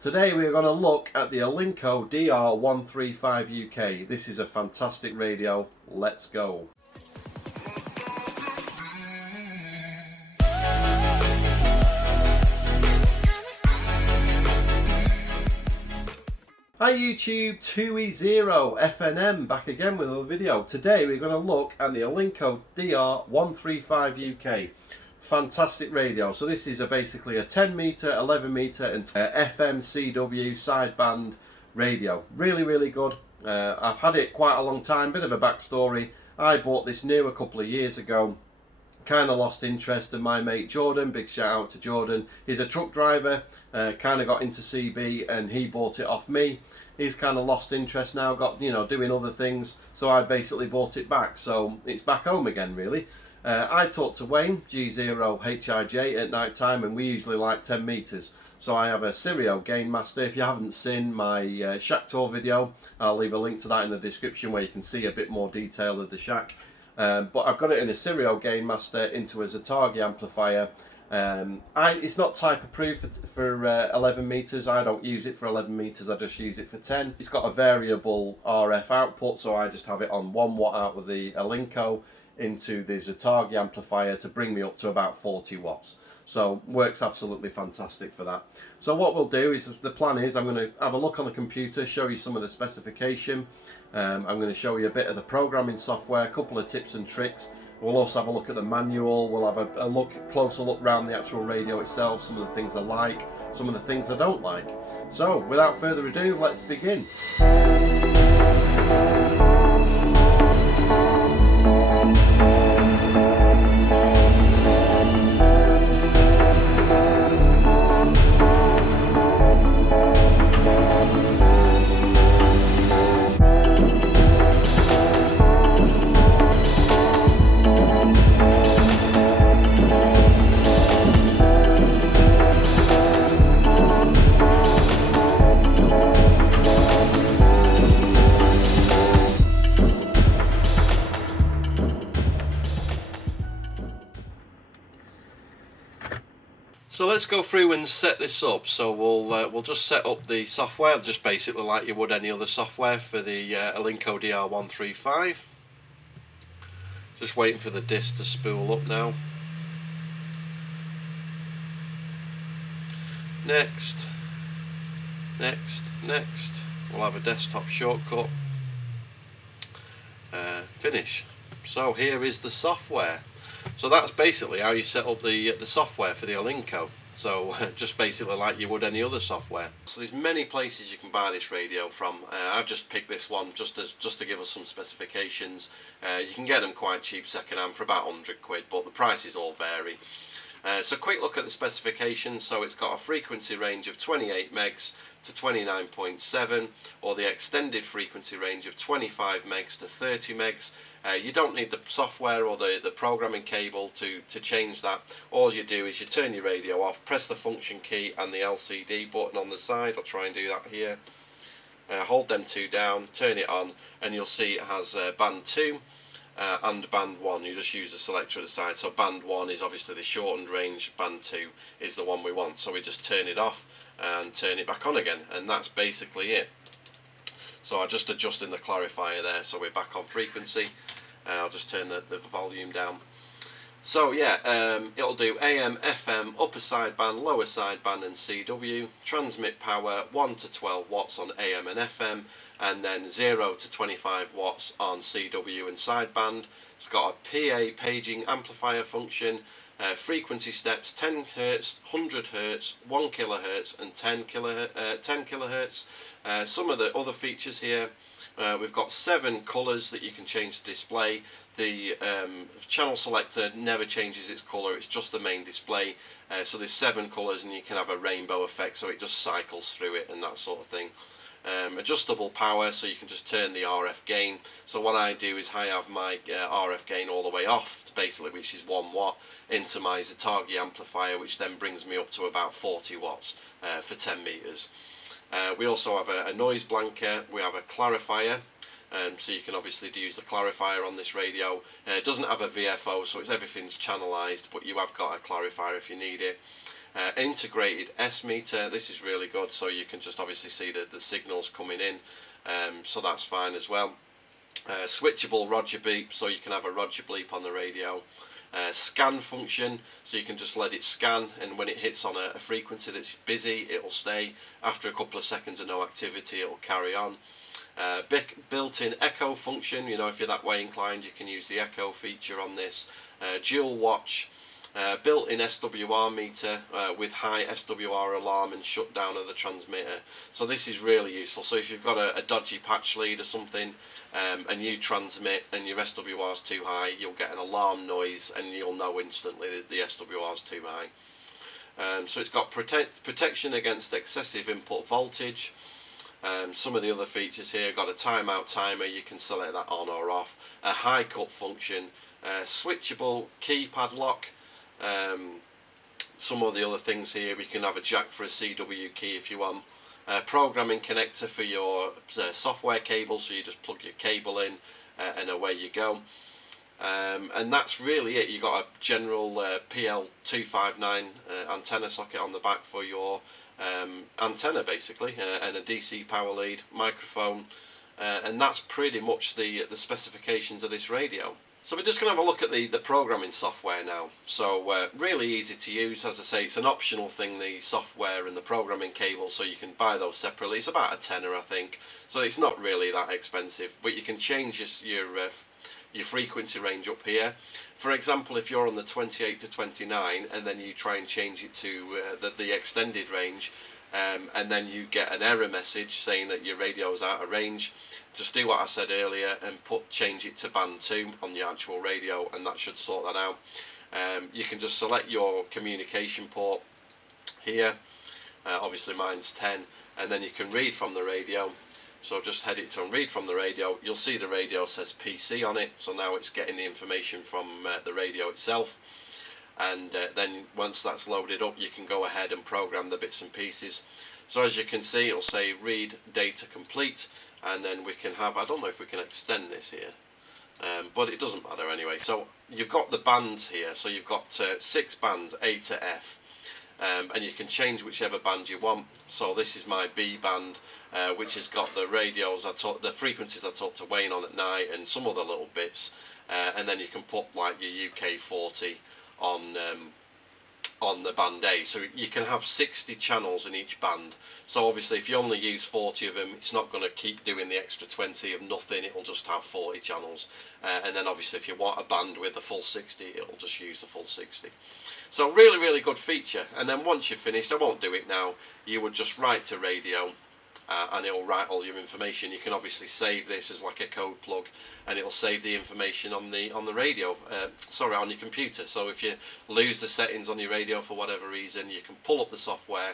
Today we're going to look at the Alinco DR135 UK. This is a fantastic radio. Let's go. Hi YouTube, 2E0 FNM back again with another video. Today we're going to look at the Alinco DR135 UK. Fantastic radio. So this is basically a 10 meter, 11 meter and FM CW sideband radio. Really good. I've had it quite a long time. Bit of a backstory. I bought this new a couple of years ago. Kind of lost interest, and my mate Jordan, big shout out to Jordan, he's a truck driver, kind of got into CB and he bought it off me. He's kind of lost interest now, got, you know, doing other things, so I basically bought it back, so it's back home again really. I talk to Wayne, G0HIJ, at night time, and we usually like 10 meters. So I have a Stereo Gain Master. If you haven't seen my shack tour video, I'll leave a link to that in the description where you can see a bit more detail of the shack. But I've got it in a Stereo Gain Master into a Zetagi amplifier. It's not type approved for 11 meters. I don't use it for 11 meters, I just use it for 10. It's got a variable RF output, so I just have it on 1 watt out of the Alinco into the Zetagi amplifier to bring me up to about 40 watts. So works absolutely fantastic for that. So what we'll do is, the plan is, I'm going to have a look on the computer, show you some of the specification. I'm going to show you a bit of the programming software, a couple of tips and tricks. We'll also have a look at the manual. We'll have a closer look around the actual radio itself, some of the things I like, some of the things I don't like. So without further ado, let's begin. So let's go through and set this up. So we'll just set up the software, just basically like you would any other software for the Alinco DR135. Just waiting for the disk to spool up now. Next. We'll have a desktop shortcut. Finish. So here is the software. So that's basically how you set up the software for the Alinco. So just basically like you would any other software. So there's many places you can buy this radio from. I've just picked this one just to give us some specifications. You can get them quite cheap second hand for about 100 quid, but the prices all vary. So quick look at the specifications. So it's got a frequency range of 28 megs to 29.7, or the extended frequency range of 25 megs to 30 megs. You don't need the software or the programming cable to change that. All you do is you turn your radio off, press the function key and the LCD button on the side. I'll try and do that here. Hold them two down, turn it on, and you'll see it has band 2 and band 1. You just use the selector at the side. So band 1 is obviously the shortened range, band 2 is the one we want. So we just turn it off and turn it back on again, and that's basically it. So I'm just adjusting the clarifier there, so we're back on frequency. I'll just turn the volume down. So yeah, it'll do AM, FM, upper sideband, lower sideband and CW. Transmit power 1 to 12 watts on AM and FM, and then 0 to 25 watts on CW and sideband. It's got a PA paging amplifier function, frequency steps 10 Hz, 100 Hz, 1 kHz and 10 kHz. Some of the other features here, we've got 7 colours that you can change the display. The channel selector never changes its colour, it's just the main display. So there's 7 colours and you can have a rainbow effect, so it just cycles through it and that sort of thing. Adjustable power, so you can just turn the RF gain. So what I do is I have my RF gain all the way off, basically, which is 1 watt, into my Zetagi amplifier, which then brings me up to about 40 watts for 10 meters. We also have a noise blanket, we have a clarifier, so you can obviously use the clarifier on this radio. It doesn't have a VFO, so everything's channelized, but you have got a clarifier if you need it. Integrated S meter, this is really good, so you can just obviously see the signals coming in, so that's fine as well. Switchable Roger beep, so you can have a Roger bleep on the radio. Scan function, so you can just let it scan, and when it hits on a frequency that's busy, it'll stay. After a couple of seconds of no activity, it'll carry on. Built-in echo function, you know, if you're that way inclined, you can use the echo feature on this. Dual watch. Built-in SWR meter with high SWR alarm and shutdown of the transmitter. So this is really useful. So if you've got a dodgy patch lead or something, and you transmit and your SWR is too high, you'll get an alarm noise and you'll know instantly that the SWR is too high. So it's got protection against excessive input voltage. Some of the other features here, got a timeout timer, you can select that on or off. A high cut function, switchable keypad lock. Some of the other things here, we can have a jack for a CW key if you want. Programming connector for your software cable, so you just plug your cable in and away you go. And that's really it. You've got a general PL259 antenna socket on the back for your antenna basically, and a DC power lead, microphone, and that's pretty much the specifications of this radio. So we're just going to have a look at the programming software now. So really easy to use. As I say, it's an optional thing, the software and the programming cable, so you can buy those separately. It's about a tenner, I think, so it's not really that expensive, but you can change your frequency range up here. For example, if you're on the 28 to 29 and then you try and change it to the extended range, and then you get an error message saying that your radio is out of range, just do what I said earlier and change it to band 2 on the actual radio, and that should sort that out. You can just select your communication port here, obviously mine's 10, and then you can read from the radio. So just head it to and read from the radio. You'll see the radio says PC on it, so now it's getting the information from the radio itself. And then once that's loaded up, you can go ahead and program the bits and pieces. So as you can see, it'll say read data complete, and then we can have, I don't know if we can extend this here, but it doesn't matter anyway. So you've got the bands here, so you've got 6 bands, A to F, and you can change whichever band you want. So this is my B band, which has got the radios, the frequencies I talk to Wayne on at night, and some other little bits, and then you can put like your UK 40 on the band A, so you can have 60 channels in each band. So obviously if you only use 40 of them, it's not going to keep doing the extra 20 of nothing, it'll just have 40 channels, and then obviously if you want a band with the full 60, it'll just use the full 60. So really good feature. And then once you're finished, I won't do it now, you would just write to radio, and it'll write all your information. You can obviously save this as like a code plug, and it'll save the information on the radio, on your computer. So if you lose the settings on your radio for whatever reason, you can pull up the software,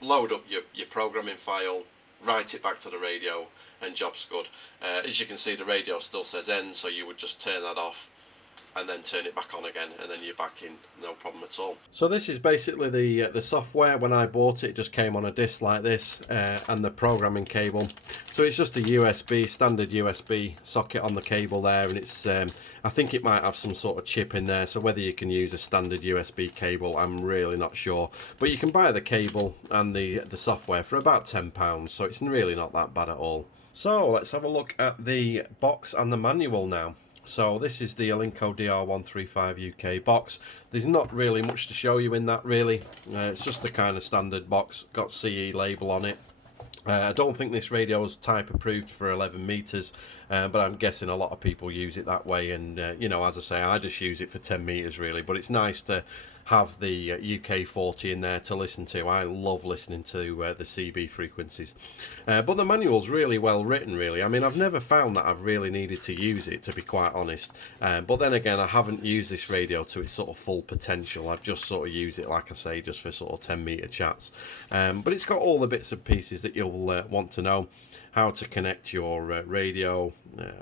load up your programming file, write it back to the radio, and job's good. As you can see, the radio still says end, so you would just turn that off and then turn it back on again, and then you're back in, no problem at all. So this is basically the software. When I bought it, it just came on a disc like this, and the programming cable. So it's just a USB, standard USB socket on the cable there, and it's I think it might have some sort of chip in there, so whether you can use a standard USB cable, I'm really not sure. But you can buy the cable and the software for about £10, so it's really not that bad at all. So let's have a look at the box and the manual now. So this is the Alinco DR 135 UK box. There's not really much to show you in that really. It's just the kind of standard box, got CE label on it. I don't think this radio is type approved for 11 meters, but I'm guessing a lot of people use it that way, and you know, as I say, I just use it for 10 meters really, but it's nice to have the UK 40 in there to listen to. I love listening to the CB frequencies. But the manual's really well written really. I mean, I've never found that I've really needed to use it, to be quite honest. But then again, I haven't used this radio to its sort of full potential. I've just sort of used it, like I say, just for sort of 10 meter chats. But it's got all the bits and pieces that you'll want to know. How to connect your radio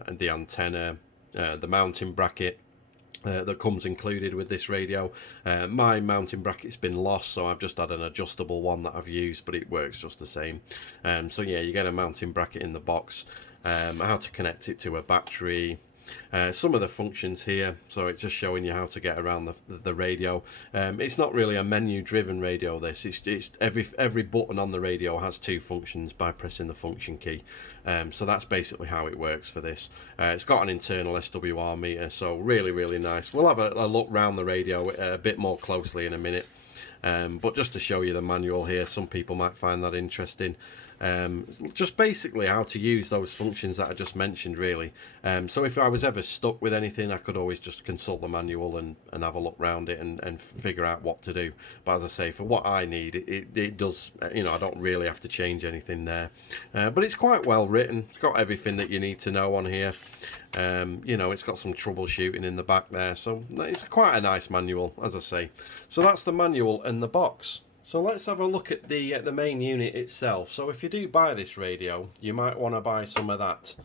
and the antenna, the mounting bracket, that comes included with this radio. My mounting bracket's been lost, so I've just had an adjustable one that I've used, but it works just the same. So yeah, you get a mounting bracket in the box. How to connect it to a battery, Some of the functions here, so it's just showing you how to get around the radio. It's not really a menu driven radio, this. It's every button on the radio has two functions by pressing the function key. So that's basically how it works for this. It's got an internal SWR meter, so really nice. We'll have a look round the radio a bit more closely in a minute. But just to show you the manual here, some people might find that interesting. Just basically how to use those functions that I just mentioned, really. So if I was ever stuck with anything, I could always just consult the manual and have a look around it and figure out what to do. But as I say, for what I need, it does, you know, I don't really have to change anything there. But it's quite well written. It's got everything that you need to know on here. You know, it's got some troubleshooting in the back there, so it's quite a nice manual, as I say. So that's the manual and the box. So let's have a look at the main unit itself. So if you do buy this radio, you might want to buy some of that,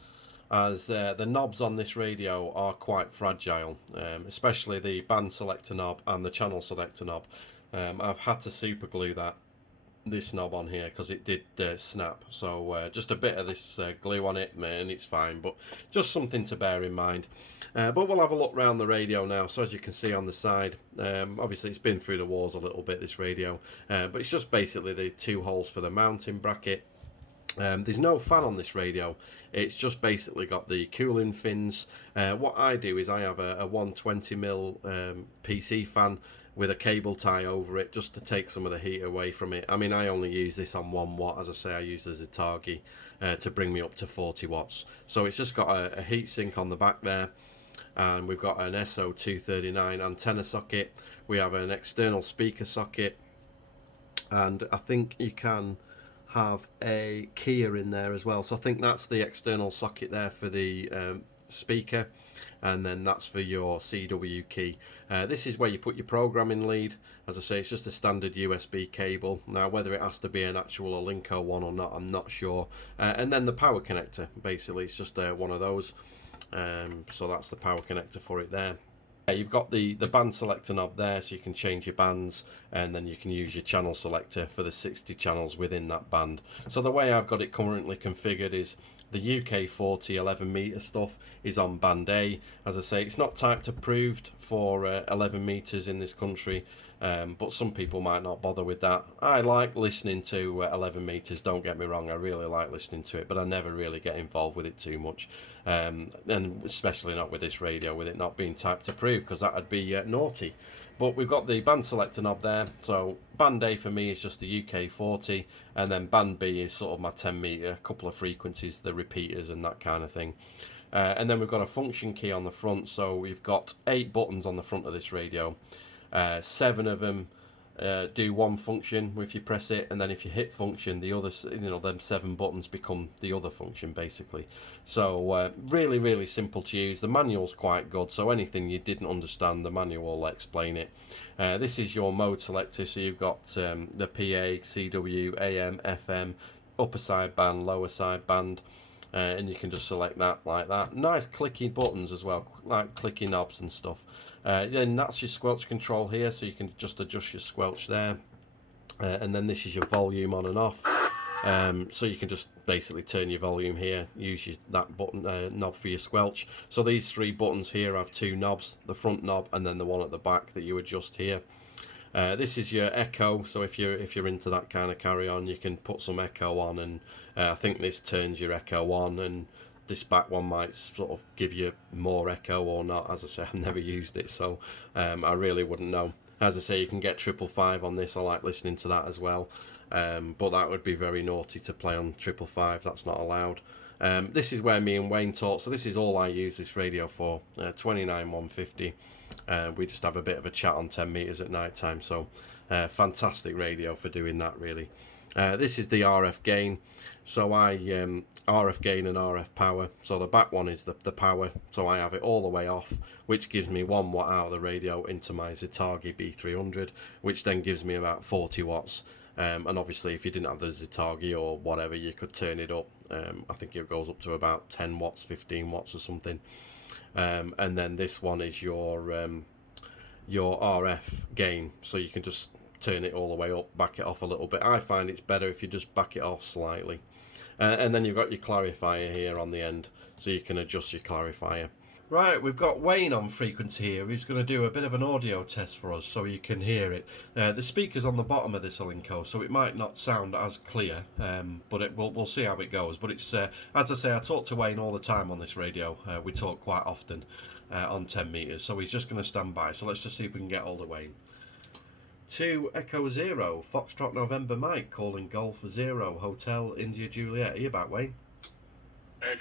as the knobs on this radio are quite fragile, especially the band selector knob and the channel selector knob. I've had to super glue this knob on here because it did snap, so just a bit of this glue on it and it's fine, but just something to bear in mind. But we'll have a look around the radio now. So as you can see on the side, obviously it's been through the wars a little bit, this radio, but it's just basically the two holes for the mounting bracket. There's no fan on this radio, it's just basically got the cooling fins. What I do is I have a 120mm PC fan with a cable tie over it, just to take some of the heat away from it. I mean, I only use this on 1 watt, as I say. I use the Zetagi to bring me up to 40 watts. So it's just got a heat sink on the back there, and we've got an SO239 antenna socket. We have an external speaker socket, and I think you can have a keyer in there as well. So I think that's the external socket there for the speaker, and then that's for your CW key. This is where you put your programming lead. As I say, it's just a standard USB cable. Now whether it has to be an actual Alinco one or not, I'm not sure. And then the power connector, basically it's just one of those. So that's the power connector for it there. You've got the band selector knob there, so you can change your bands, and then you can use your channel selector for the 60 channels within that band. So the way I've got it currently configured is the UK 40 11 meter stuff is on band A. As I say, it's not type approved for 11 meters in this country, but some people might not bother with that. I like listening to 11 meters, don't get me wrong, I really like listening to it, but I never really get involved with it too much, and especially not with this radio, with it not being type approved, because that would be naughty. But we've got the band selector knob there, so band A for me is just the UK 40, and then band B is sort of my 10 meter, a couple of frequencies, the repeaters and that kind of thing. And then we've got a function key on the front, so we've got 8 buttons on the front of this radio. 7 of them do one function if you press it, and then if you hit function, the other, you know, them 7 buttons become the other function basically. So really simple to use. The manual's quite good, so anything you didn't understand, the manual will explain it. This is your mode selector, so you've got the PA, CW, AM, FM, upper side band, lower side band, and you can just select that like that. Nice clicky buttons as well, like clicky knobs and stuff. Then that's your squelch control here, so you can just adjust your squelch there, and then this is your volume on and off. So you can just basically turn your volume here, use that button knob for your squelch. So these 3 buttons here have 2 knobs, the front knob and then the one at the back that you adjust here. This is your echo, so if you're into that kind of carry on, you can put some echo on, and I think this turns your echo on, and this back one might sort of give you more echo or not. As I say, I've never used it, so I really wouldn't know. As I say, you can get 555 on this. I like listening to that as well, but that would be very naughty to play on 555. That's not allowed. This is where me and Wayne talk, so this is all I use this radio for. 29150. We just have a bit of a chat on 10 meters at night time, so fantastic radio for doing that, really. This is the RF gain, so I RF gain and RF power. So the back one is the power, so I have it all the way off, which gives me 1 watt out of the radio into my Zetagi B300, which then gives me about 40 watts. And obviously if you didn't have the Zetagi or whatever, you could turn it up. I think it goes up to about 10 watts, 15 watts or something. And then this one is your RF gain, so you can just turn it all the way up, back it off a little bit. I find it's better if you just back it off slightly. And then you've got your clarifier here on the end, so you can adjust your clarifier. Right, we've got Wayne on frequency here who's going to do a bit of an audio test for us so you can hear it. The speaker's on the bottom of this Alinco, so it might not sound as clear, but we'll see how it goes. But it's, as I say, I talk to Wayne all the time on this radio. We talk quite often on 10 metres, so he's just going to stand by. So let's just see if we can get hold of Wayne. 2 Echo 0, Foxtrot November Mike, calling Golf 0, Hotel India Juliet. Are you back, Wayne?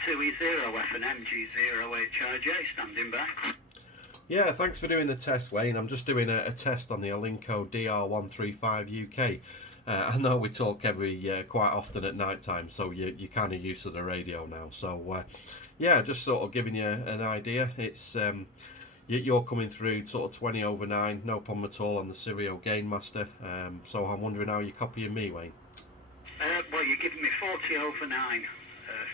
2E0 F&M G08HJ, standing by. Yeah, thanks for doing the test, Wayne. I'm just doing a test on the Alinco DR135 UK. I know we talk quite often at night time, so you're kind of used to the radio now. So yeah, just sort of giving you an idea. It's you're coming through sort of 20 over 9, no problem at all on the Sirio Gainmaster. So I'm wondering how you're copying me, Wayne. Well, you're giving me 40 over 9.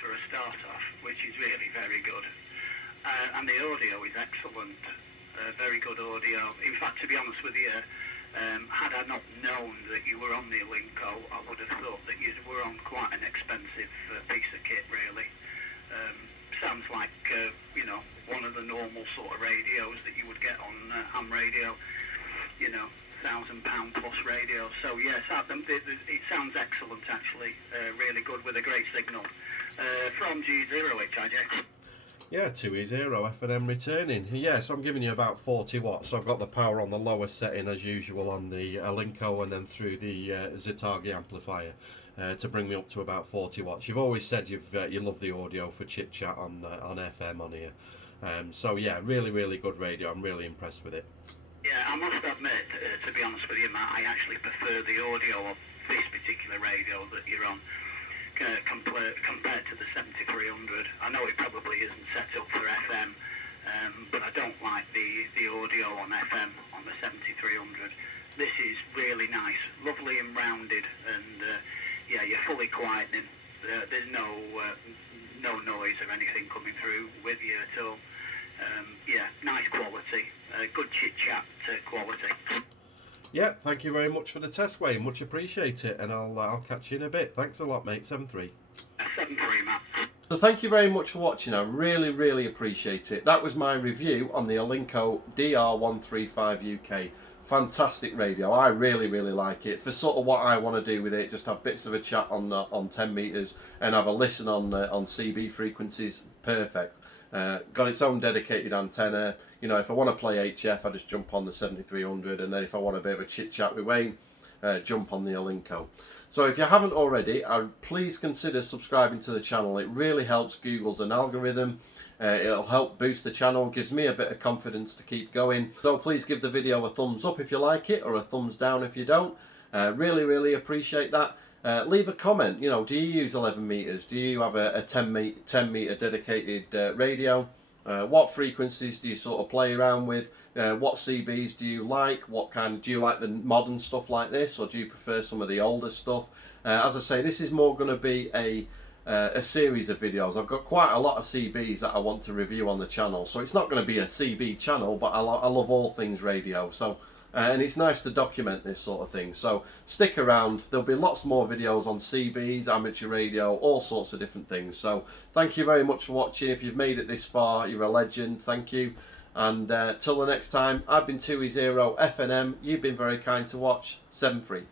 For a start off, which is really very good, and the audio is excellent, very good audio. In fact, to be honest with you, had I not known that you were on the Alinco, I would have thought that you were on quite an expensive piece of kit, really. Sounds like you know, one of the normal sort of radios that you would get on ham radio, you know, £1,000 plus radio. So yes, it sounds excellent actually, really good with a great signal. From G08HJ. Yeah, 2E0 F&M returning. Yeah, so I'm giving you about 40 watts. So I've got the power on the lower setting as usual on the Alinco, and then through the Zetagi amplifier to bring me up to about 40 watts. You've always said you love the audio for chit chat on FM on here. So yeah, really good radio. I'm really impressed with it. Yeah, I must admit, to be honest with you, Matt, I actually prefer the audio of this particular radio that you're on. Compared to the 7300. I know it probably isn't set up for FM, but I don't like the audio on FM on the 7300. This is really nice, lovely and rounded, and yeah, you're fully quietening. There's no noise or anything coming through with you at all. Yeah, nice quality, good chit chat quality. Yeah, thank you very much for the test, Wayne. Much appreciate it, and I'll catch you in a bit. Thanks a lot, mate. 7-3. 7-3, Matt. So thank you very much for watching. I really appreciate it. That was my review on the Alinco DR135 UK. Fantastic radio. I really like it. For sort of what I want to do with it, just have bits of a chat on 10 metres and have a listen on CB frequencies. Perfect. Got its own dedicated antenna. You know, if I want to play HF, I just jump on the 7300, and then if I want a bit of a chit chat with Wayne, jump on the Alinco. So if you haven't already, please consider subscribing to the channel. It really helps Google's an algorithm. It'll help boost the channel, gives me a bit of confidence to keep going. So please give the video a thumbs up if you like it, or a thumbs down if you don't. Really appreciate that. Leave a comment. You know, do you use 11 meters? Do you have a 10 meter dedicated radio? What frequencies do you sort of play around with? What CBs do you like? Do you like the modern stuff like this, or do you prefer some of the older stuff? As I say, this is more going to be a series of videos. I've got quite a lot of CBs that I want to review on the channel, so it's not going to be a CB channel, but I love all things radio. So. And it's nice to document this sort of thing. So stick around. There'll be lots more videos on CBs, amateur radio, all sorts of different things. So thank you very much for watching. If you've made it this far, you're a legend. Thank you. And till the next time, I've been 2E0 F&M. You've been very kind to watch. 7-3.